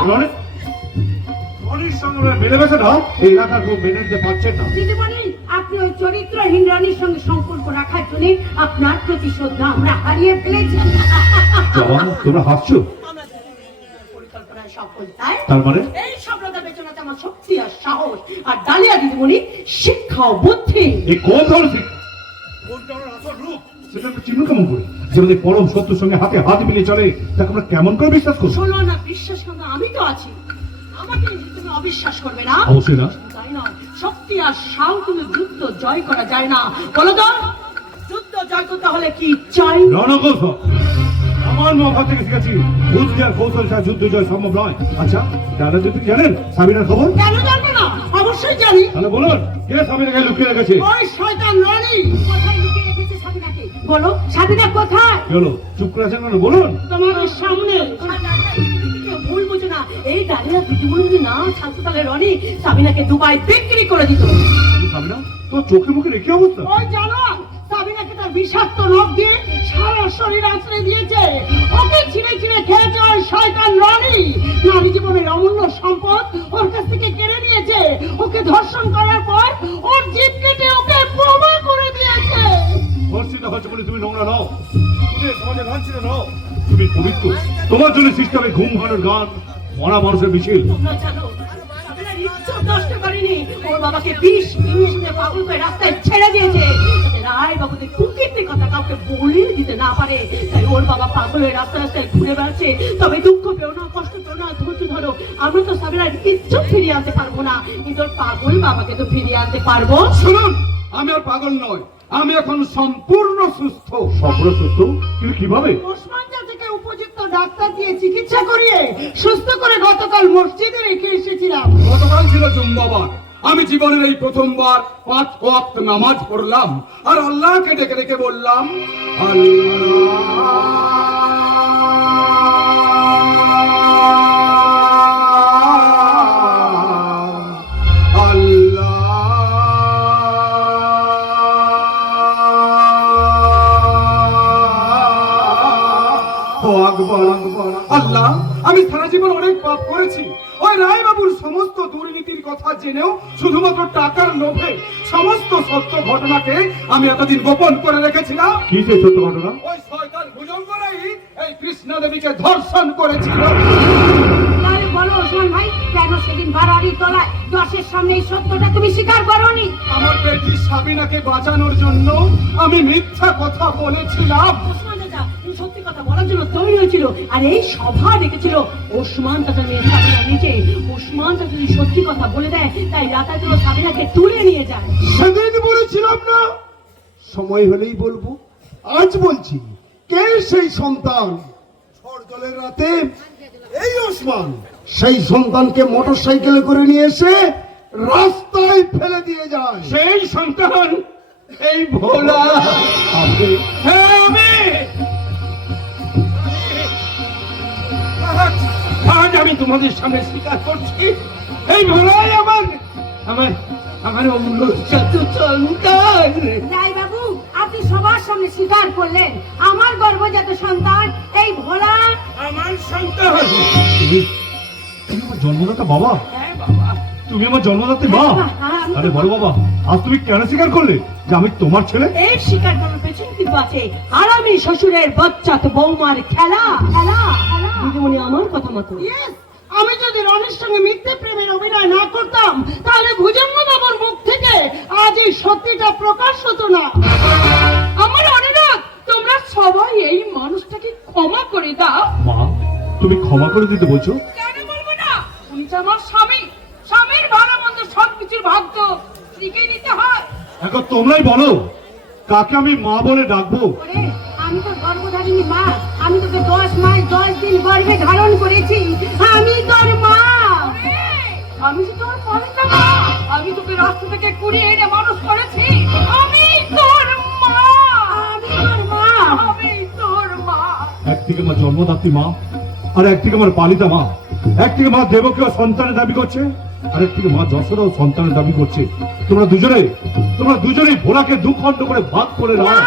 রনির সঙ্গে ওরা মিলেমিশে না, এই এলাকার কেউ মেনে নিতে পারছে না। দিদিমণি, আপনি ওই চরিত্রহীন রানীর সঙ্গে সম্পর্ক রাখার জন্য আপনার প্রতিশোধটা আমরা হারিয়ে ফেলেছি। জবান তোমরা হাসছো? আমরা পরিকল্পনায় সব ওই তাই তার মানে এই সভ্যতা পেছনে আমার শক্তি আর সাহস, আর ডালিয়া দিদিমণি শিক্ষা ও বুদ্ধি। এই কোন ধরনের শিক্ষা? সেটা আমরা চিহ্ন কেমন করে? যে আমাদের পরম শত্রুর সঙ্গে হাতে হাত মিলিয়ে চলে, তাকে আমরা কেমন করে বিশ্বাস করবো? শোনো না, বিশ্বাস করো না, আমি তো আছি। আমাকে তুমি অবিশ্বাস করবে না? অবশ্যই না। তাই না, শক্তি আর সাহস কিন্তু যুদ্ধ জয় করা যায় না। বলো তো, যুদ্ধ জয় করতে হলে কি চাই? রণকৌশল। আমার মা থেকে শিখেছি বুদ্ধি আর কৌশল ছাড়া যুদ্ধ জয় সম্ভব নয়। আচ্ছা, দাদা যদি জানেন সাবিনার খবর? কেন জানবো না? অবশ্যই জানি। তাহলে বলুন, কে সাবিনাকে লুকিয়ে রেখেছে? ওই শয়তান রানী। কোথায় লুকিয়ে রেখেছে সাবিনাকে? বলো, সাবিনা কোথায়? কি হলো, চুপ করে আছেন কেন? বলুন। তোমার সামনে। ভুল বুঝো না, এই ডালিয়া দিদিমণি যদি না থাকতো তাহলে রনি সাবিনাকে দুবাই বিক্রি করে দিত। সাবিনা, তোর চোখে মুখে রেখে অবস্থা? ওই জানো, সাবিনাকে তার বিষাক্ত নখ দিয়ে সারা শরীর আঁচড়ে দিয়েছে। ওকে ছিঁড়ে ছিঁড়ে খেয়েছে ওই শয়তান রানী। নারী জীবনের অমূল্য সম্পদ ওর কাছ থেকে কেড়ে নিয়েছে। ওকে ধর্ষণ করার পর ওর জিভ কেটে ওকে বোমা করে দিয়েছে। ধর্ষিত হচ্ছে বলে তুমি নোংরা নও, তুমি সমাজে লাঞ্ছিত নও, তুমি পবিত্র। তোমার জন্য সৃষ্টি হবে ঘুম ভাঙানোর গান, মরা মানুষের মিছিল। তোমরা জানো সাবিনার ইজ্জত নষ্ট করেনি, ওর বাবাকে বিষ ইঞ্জেকশনে পাগল করে রাস্তায় ছেড়ে দিয়েছে যাতে রায় বাবুদের কুকীর্তির কথা কাউকে বলে দিতে না পারে। তাই ওর বাবা পাগল হয়ে রাস্তায় রাস্তায় ঘুরে বেড়াচ্ছে। তবে দুঃখ পেও না, কষ্ট পেও না, ধৈর্য ধরো। আমরা তো সাবিনার ইজ্জত ফিরিয়ে আনতে পারবো না, কিন্তু ওর পাগল বাবাকে তো ফিরিয়ে আনতে পারবো। শুনুন, আমি আর পাগল নয়, আমি এখন সম্পূর্ণ সুস্থ। সম্পূর্ণ সুস্থ? কিন্তু কিভাবে? ওসমান চাচাকে উপযুক্ত ডাক্তার দিয়ে চিকিৎসা করিয়ে সুস্থ করে গতকাল মসজিদে রেখে এসেছিলাম। গতকাল ছিল জুম্মাবার, আমি জীবনের এই প্রথমবার 5 ওয়াক্ত নামাজ পড়লাম আর আল্লাহকে ডেকে ডেকে বললাম, আল্লাহ, আমি সারা জীবন অনেক পাপ করেছি। ওই রায় বাবুর সমস্ত দুর্নীতির কথা জেনেও শুধুমাত্র টাকার লোভে সমস্ত সত্য ঘটনাকে আমি এতদিন গোপন করে রেখেছিলাম। কি সেই সত্য ঘটনা? ওই শয়তান ভুজঙ্গরাই এই কৃষ্ণা দেবীকে ধর্ষণ করেছিল। তাহলে বলো ওসমান ভাই, কেন সেদিন বাড়ারির তলায় দশের সামনে এই সত্যটা তুমি স্বীকার করোনি? আমার বেটি সাবিনাকে বাঁচানোর জন্য আমি মিথ্যা কথা বলেছিলাম। ওসমান চাচা সত্যি কথা বলার জন্য তৈরি হয়েছিল, আর এই সভা ডেকেছিল ওসমান চাচা নিয়ে সাবিনা নিচে। ওসমান চাচা যদি সত্যি কথা বলে দেয়, তাই রাতারাতি সাবিনাকে তুলে নিয়ে যায়। সেদিন বলেছিলাম না, সময় হলেই বলবো। আজ বলছি, কে সেই সন্তান? ঝড় জলের রাতে এই ওসমান সেই সন্তানকে মোটর সাইকেলে করে নিয়ে এসে রাস্তায় ফেলে দিয়ে যায়। সেই সন্তান এই ভোলা। হ্যাঁ, আমি আজ আমি তোমাদের সামনে স্বীকার করছি, এই ভোলাই আমার আমার আমার অমূল্য সন্তান। রায় বাবু, আপনি সবার সামনে স্বীকার করলেন আমার গর্ভজাত সন্তান এই ভোলা আমার সন্তান। তুমি তুমি আমার জন্মদাতা বাবা? হ্যাঁ বাবা, তুমি আমার জন্মদাতা মা? হ্যাঁ, আরে বড় বাবা, আজ তুমি কেন স্বীকার করলে যে আমি তোমার ছেলে? এই স্বীকার করার পেছনে কিন্তু আছে আরামি শ্বশুরের বাচ্চা তো বৌমার খেলা খেলা দিদিমণি আমার কথা মতো। Yes, আমি যদি রনির সঙ্গে মিথ্যে প্রেমের অভিনয় না করতাম, তাহলে ভুজঙ্গ বাবার মুখ থেকে আজ এই সত্যিটা প্রকাশ হতো না। আমার অনুরোধ, তোমরা সবাই এই মানুষটাকে ক্ষমা করে দাও। মা, তুমি ক্ষমা করে দিতে বলছো? কেন বলবো না? উনি তো আমার স্বামী, স্বামীর ভালো মন্দ সবকিছুর ভাগ্য স্ত্রীকে নিতে হয়। এখন তোমরাই বলো, কাকে আমি মা বলে ডাকবো? ওরে, আমি তো গর্ভধারিণী মা, আমি তোকে 10 মাস 10 দিন গর্ভে ধারণ করেছি, আমি তোর মা। আমি তো তোর পরটা মা, আমি তোকে রাস্তা থেকে কুড়িয়ে এনে মানুষ করেছি। আমি তোর মা, আমি তোর মা। আমি তোর মা। একদিকে মা জন্মদাত্রী মা, আর একদিকে আমার পালিতা মা। একদিকে মা দেবকী সন্তানের দাবি করছে, আর একদিকে মা যশোদাও সন্তানের দাবি করছে। তোমরা দুজনেই ভোলাকে দুখণ্ড করে ভাগ করে নাও।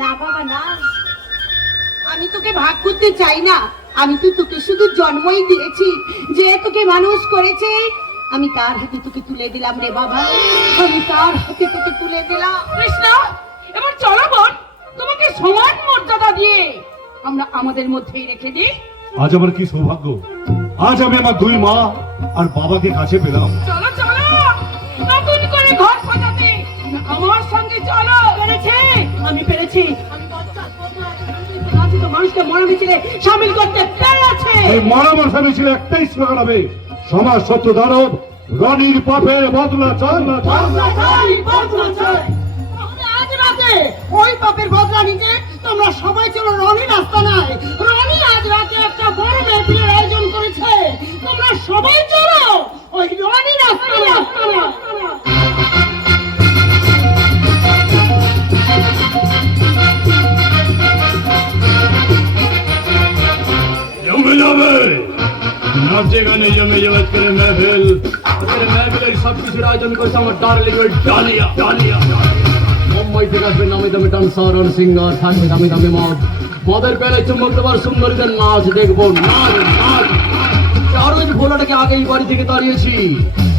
না বাবা না, আমি তোকে ভাগ করতে চাই না। আমি তো তোকে শুধু জন্মই দিয়েছি, যে তোকে মানুষ করেছে আমি তার হাতে তোকে তুলে দিলাম রে বাবা, আমি তার হাতে তোকে তুলে দিলাম। কৃষ্ণ, এবার চলো বোন, তোমাকে সমান মর্যাদা দিয়ে আমরা আমাদের মধ্যেই রেখে দিই। আজ আমার কি সৌভাগ্য, আজ আমি আমার দুই মা আর বাবাকে কাছে পেলাম। চলো চলো নতুন করে ঘর সাজাতে আমার সঙ্গে চলো। পেরেছি, আমি পেরেছি। আমি বদমাশ, বদমাশ, আমি তো মানুষকে মনে মিছিলে সামিল করতে পেরেছি। এই মরামর স্বামী ছিল একটাই স্লোগান হবে, সমাজ সত্য দানব, রনির পাপের বদলা চাই না চাই। বদলা চাই, বদলা চাই। তাহলে আজ রাতে ওই পাপের বদলা নিতে তোমরা সবাই চলো রনির আস্তানায়। রনি আজ রাতে একটা বড় মেহফিলের আয়োজন করেছে, তোমরা সবাই চলো ওই রনির আস্তানায়। জমে যাবে নাচে গানে জমে যাবে করে মেহফিল। মেহফিলের সবকিছুর আয়োজন করছে আমার ডার্লিং ওই ডালিয়া। ডালিয়া মুম্বাই থেকে আসবে নামে দামে ডান্সার আর সিঙ্গার, থাকবে দামে দামে মদ। মদের বেলায় চুম্বক দেবার সুন্দরীদের নাচ দেখবো, নাচ নাচ। আরো যে ভোলাটাকে আগেই বাড়ি থেকে তাড়িয়েছি,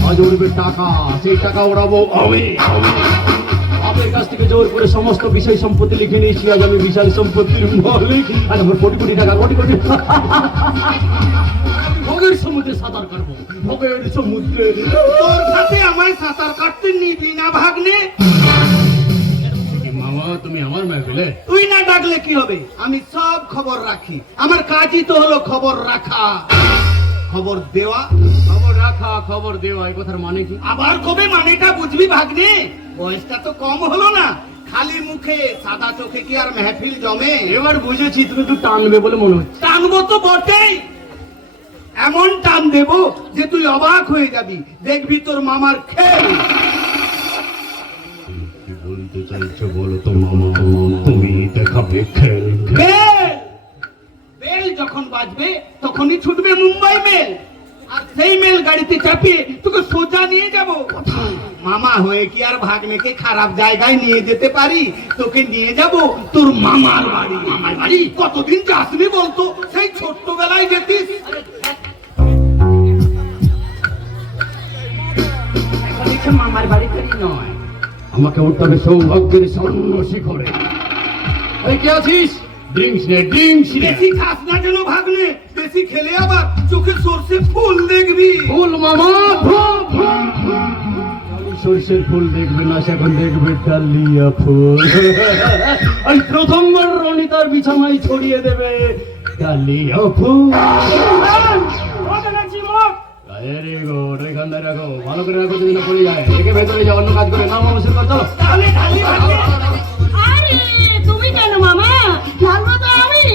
আজ উঠবে টাকা, সেই টাকা ওড়াবো আমি। বাপের কাছ থেকে জোর করে সমস্ত বিষয় সম্পত্তি লিখে নিয়েছি, আজ আমি বিশাল সম্পত্তির মালিক। আজ আমার কোটি কোটি টাকা, কোটি কোটি। ভোগের সমুদ্রে সাঁতার কাটবো, ভোগের সমুদ্রে। তোর সাথে আমায় সাঁতার কাটতে নিবি না ভাগ্নে? মামা তুমি আমার মেহফিলে? তুই না ডাকলে কি হবে, আমি সব খবর রাখি। আমার কাজই তো হলো খবর রাখা, খবর দেওয়া। খবর রাখা, খবর দেওয়া, এই কথার মানে কি? আবার কবে মানেটা বুঝবি ভাগ্নে? বয়সটা তো কম হলো না, খালি মুখে সাদা চোখে কি আর মেহফিল জমে? এবার বুঝেছি, তুমি একটু টানবে বলে মনে হচ্ছে। টানবো তো বটেই, এমন টান দেবো যে তুই অবাক হয়ে যাবি, দেখবি তোর মামার খেল। কি বলতে চাইছো বলো তো মামা, তুমি দেখাবে খেল। বেল বেল যখন বাজবে তখনই ছুটবে মুম্বাই মেল, আর সেই মেল গাড়িতে চাপিয়ে তোকে সোজা নিয়ে যাব। মামা হয়ে কি আর ভাগ্নেকে খারাপ জায়গায় নিয়ে যেতে পারি? তোকে নিয়ে যাব তোর মামার বাড়ি। মামার বাড়ি কতদিন যাসনি বলতো? সেই ছোট্টবেলায় যেতিস। মামার বাড়িতে নয়, আমাকে উঠতে হবে সৌভাগ্যের স্বর্ণ শিখরে। এই কে আছিস? ড্রিঙ্কস নে, ড্রিঙ্কস নে। বেশি খাস না যেন ভাগ্নে, বেশি খেলে আবার চোখে সর্ষে ফুল দেখবি। ফুল মামা, ফুল ফুল ফুল। সরষের ফুল দেখবে না, সেখন দেখবে ডালিয়া ফুল। আর প্রথমবার রনি তার বিছানায় ছড়িয়ে দেবে ডালিয়া ফুল। ভেরি গুড, এখানে রাখো, ভালো করে রাখো, যদি না পড়ে যায়। একে ভেতরে যাও, অন্য কাজ করে নাও মামা, শুরু কর, চলো। তাহলে ঢালি ভাগ্নে। আরে তুমি কেন মামা, ঢালবো তো আমি।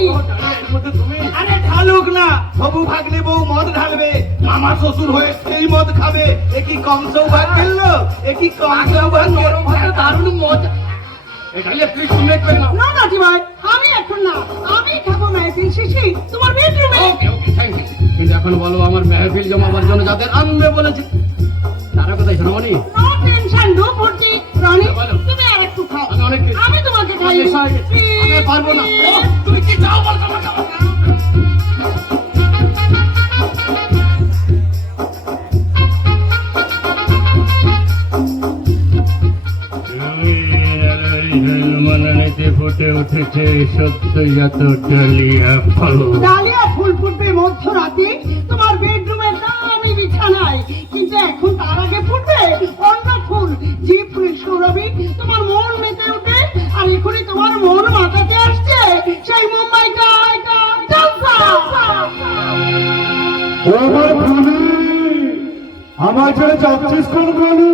আরে ঢালুক না, হবু ভাগ্নে বউ মদ ঢালবে, মামা শ্বশুর হয়ে সেই মদ খাবে। এ কি কম সৌভাগ্যের লোক? এ কি কম সৌভাগ্যের? দারুণ মজা। এই ডালিয়া প্লিজ তুমি এক করে নাও। না নাটি ভাই, আমি এখন না, আমি খাবো মেহফিল শেষে তোমার বেডরুমে। ওকে ওকে, থ্যাংক ইউ। কিন্তু এখন বলো আমার মেহফিল জমাবার জন্য যাদের আনবে বলেছে তারা কোথায়? শোনামনি নো টেনশন, নো ভর্তি। রনি বলো। তুমি আর একটু খাও, আমি অনেক খেয়েছি। আমি তোমাকে খাই। আমি পারবো না। ও, তুমি কি চাও বল, খাও, খাও। মননীতে ফুটে উঠেছে সত্য যত ডালিয়া ফল। ডালিয়া ফুল ফুটবে মধ্যরাতে তোমার বেডরুমের দামি বিছানায়, কিন্তু এখন তার আগে ফুটবে অন্য ফুল, যে ফুলের সৌরভে তোমার মন মেতে উঠে। আর এখনই তোমার মন মাথাতে আসছে সেই মুম্বাই গায় আমার ফুলি, আমার ছেড়ে যাচ্ছিস কোন গলি?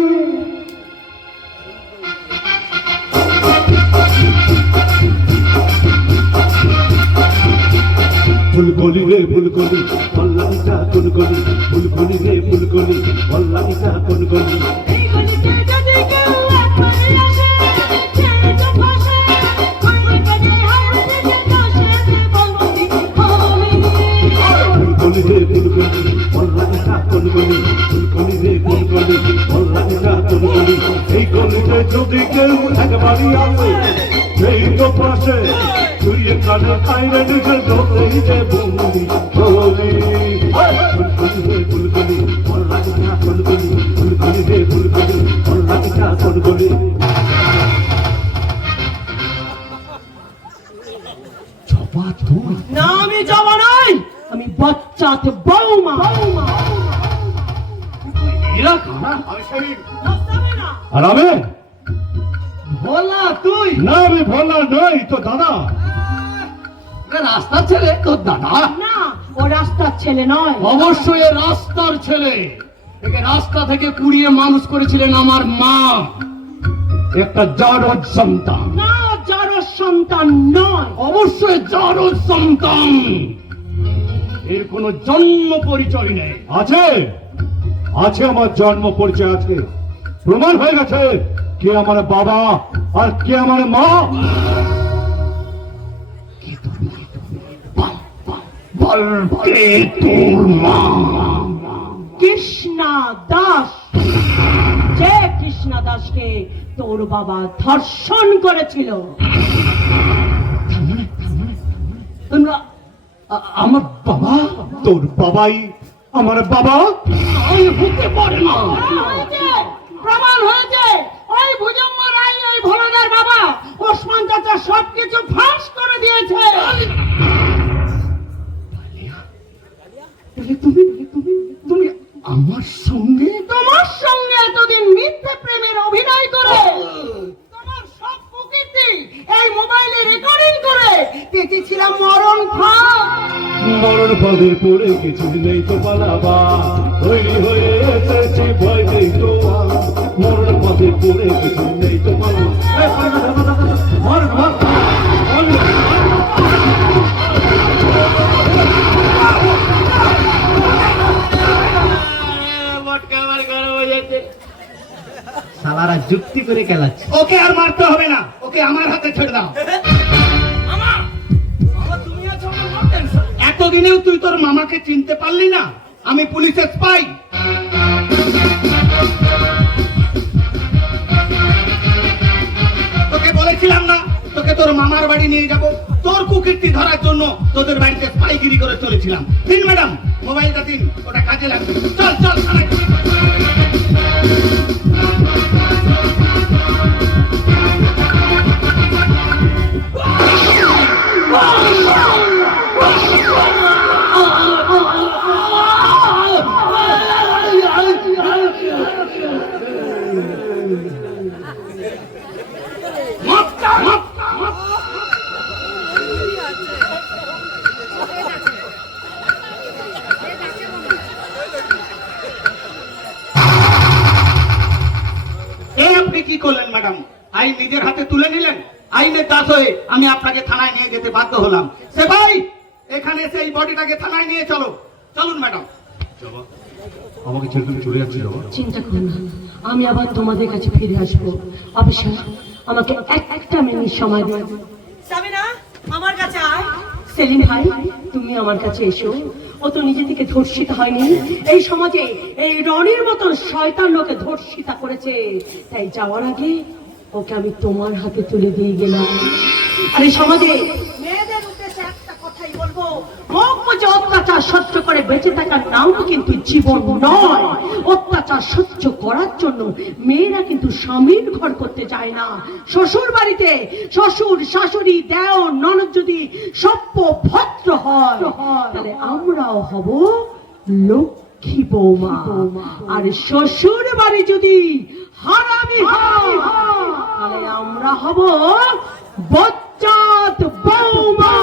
ফুলকলি রে ফুলকলি, পল্লানিটা ফুলকলি, ফুলকলি রে ফুলকলি, পল্লানিটা ফুলকলি। এই গলিতে যদি কেউ একবারে আসে, ছেড়ে তো ফাঁসে, খবর কাজে হাওড়ে যে দোষে বলবো দিদি খোলি। ফুলকলি রে ফুলকলি, পল্লানিটা ফুলকলি, ফুলকলি রে ফুলকলি, পল্লানিটা ফুলকলি। এই গলিতে যদি কেউ একবারই আসে, সেই তো পাশে তুই এখানে খাইলে নিজের যতই যে বলি বলি। ফুলকলি রে ফুলকলি, পল্লানিটা ফুলকলি, ফুলকলি রে ফুলকলি, পল্লানিটা ফুলকলি। না আমি যাব নাই, আমি কানা আমি সেলিম। হবে না। আর আমি ভোলা তুই না, আমি ভোলা নই তো দাদা। রাস্তার ছেলে তোর দাদা? না, ও রাস্তার ছেলে নয়। অবশ্যই এ রাস্তার ছেলে। একে রাস্তা থেকে কুড়িয়ে মানুষ করেছিলেন আমার মা, একটা জারদ সন্তান। না, ও যারও সন্তান নয়। অবশ্যই জারদ সন্তান। এর কোনো জন্ম পরিচয় নেই। আছে আছে, আমার জন্ম পরিচয় আছে, প্রমাণ হয়ে গেছে কে আমার বাবা আর কে আমার মা। বল কে তোর মা? কৃষ্ণা দাস। যে কৃষ্ণা দাসকে তোর বাবা ধর্ষণ করেছিল। তোমরা আমার বাবা? তোর বাবাই আমার বাবা? আমি হতে পারে না। হয়েছে, প্রমাণ হয়েছে। ওই ভুজঙ্গ রায় ওই ভোলাদার বাবা ওসমান চাচা সবকিছু ফাঁস করে দিয়েছে। তাহলে তুমি তুমি তুমি আমার সঙ্গে? তোমার সঙ্গে এতদিন মিথ্যে প্রেমের অভিনয় করে তোমার সব প্রকৃতি এই মোবাইলে রেকর্ডিং করে পেতেছিলাম মরণ ফাঁক। মরণ পদে পড়ে কিছু নেই তো পালাবা, তৈরি হয়ে এসেছি ভয় নেই তো আর। মরণ পদে পড়ে কিছু নেই তো পালাবা। মার মার সালারা যুক্তি করে খেলাচ্ছে। ওকে আর মারতে হবে না, ওকে আমার হাতে ছেড়ে দাও। এতদিনেও তুই তোর মামাকে চিনতে পারলি না? আমি পুলিশের স্পাই। তোকে বলেছিলাম না তোকে তোর মামার বাড়ি নিয়ে যাব, তোর কুকীর্তি ধরার জন্য তোদের বাড়িতে স্পাইগিরি করে চলেছিলাম। দিন ম্যাডাম, মোবাইলটা দিন, ওটা কাজে লাগবে। চল চল থানায়। আপনি কি করলেন ম্যাডাম? আইন নিজের হাতে তুলে নিলেন। আইনের দাস হয়ে আমি আপনাকে থানায় নিয়ে যেতে বাধ্য হলাম। সে ভাই, এখানে সেই বডিটাকে থানায় নিয়ে চলো। চলুন ম্যাডাম। আমাকে ছেড়ে তুমি চলে যাচ্ছি বাবা। চিন্তা করো না, আমি আবার তোমাদের কাছে ফিরে আসবো। অবশ্যই আমাকে একটা মিনিট সময় দিন। সাবিনা, আমার কাছে আয়। সেলিম ভাই, তুমি আমার কাছে এসো। ও তো নিজে থেকে ধর্ষিত হয়নি, এই সমাজে এই রনির মতন শয়তান লোকে ধর্ষিতা করেছে। তাই যাওয়ার আগে ওকে আমি তোমার হাতে তুলে দিয়ে গেলাম। আর এই সমাজে মেয়েদের উদ্দেশ্যে একটা কথাই বলবো, মুখ বুজে অত্যাচার সহ্য করে বেঁচে থাকার নাম কিন্তু জীবন নয়। অত্যাচার সহ্য করার জন্য মেয়েরা কিন্তু স্বামীর ঘর করতে যায় না। শ্বশুর বাড়িতে শ্বশুর শাশুড়ি দেও ননদ যদি সভ্য ভদ্র হয়, তাহলে আমরাও হব লক্ষ্মী বৌমা। আর শ্বশুর বাড়ি যদি হারামি হয়, তাহলে আমরা হব বজ্জাত বৌমা।